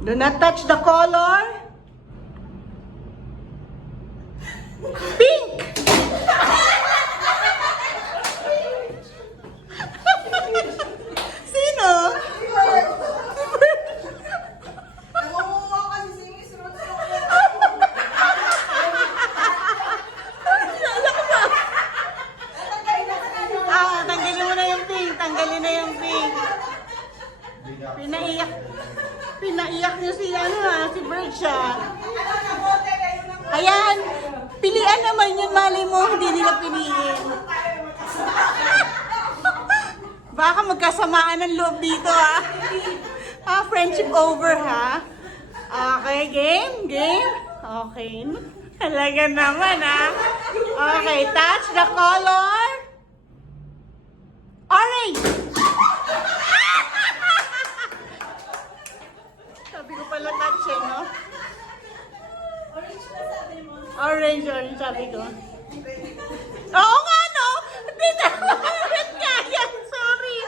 Do not touch the color. Pink! Sino? Nangunguha kasi si Miss Rose. Tanggalin mo na yung pink. Tanggalin na yung pink. Pinaiyak niyo si si Bert siya. Ayan, pilian naman yun, mali mo, hindi nila piliin. Baka magkasamaan ng loob dito, ha? Friendship over, ha? Okay, game? Okay. Talaga naman, ha? Okay, touch the color. Orange! Sabi ko pala touch, no? Orange sabi ko. Oo nga, no? Hindi na. Red nga yan. Sorry.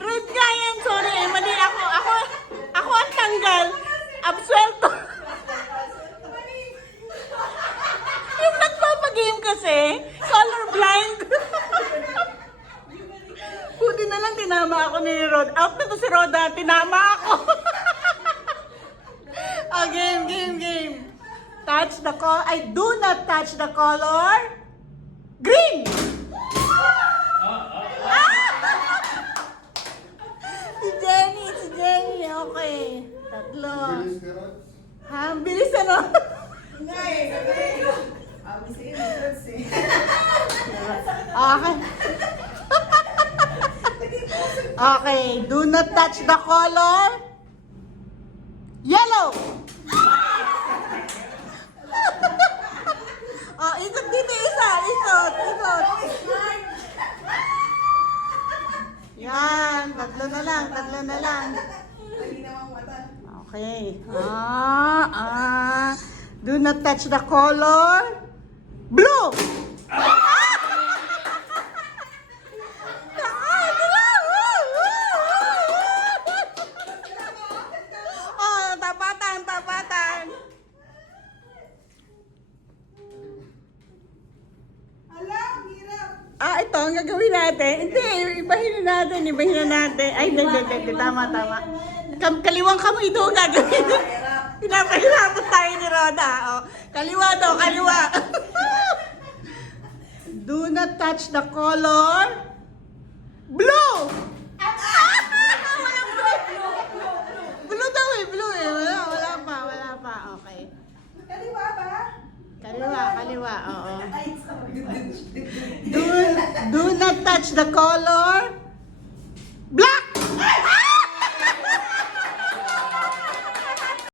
Red nga yan. Sorry. Mali ako. Ako ang tanggal. Absuelto. Yung nagpapagame kasi, colorblind. Buti na lang tinama ako ni Rod. Out na to si Roda. Tinama ako. Oh, game. Touch the color. I do not touch the color. Green! Si Jenny. Okay. Tatlo. Ha? Bilis ano? Okay. Okay. Do not touch the color. Yellow! Oh, ikot dito isa. Ikot. Yan. Tatlo na lang. Okay. Do not touch the color. Blue! Tapatan. Ito ang gagawin natin. Hindi, ibahin na natin. Ay, hindi. Tama. Kaliwang kamay ito ang gagawin. Pinapahirapan tayo ni Roda. Oh. Kaliwa daw, kaliwa. Do not touch the color. Blue! Blue daw blue. Wala pa. Okay. Kaliwa ba? Kaliwa, oo. Do not touch the color.